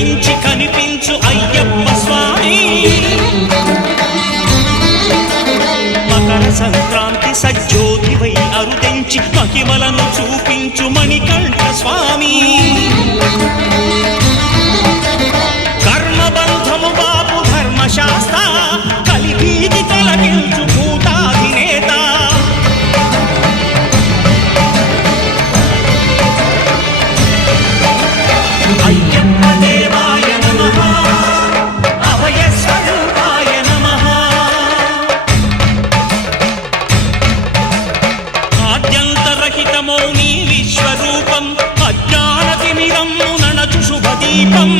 కరుణించి కనిపించు అయ్యప్ప స్వామి మకర సంక్రాంతి సజ్జోతివై అరుదెంచి మహిమలను చూపించు మణికంఠ స్వామి కర్మబంధము బాపు ధర్మశాస్త్ర కలిభీతి తొలగించు భూతాధినేత అయ్యప్ప దేవాయ నమః అభయ స్వరూపాయ నమః ఆద్యంతరహితమౌ నీ విశ్వరూపం అజ్ఞానతిమిరము నణచు శుభదీపం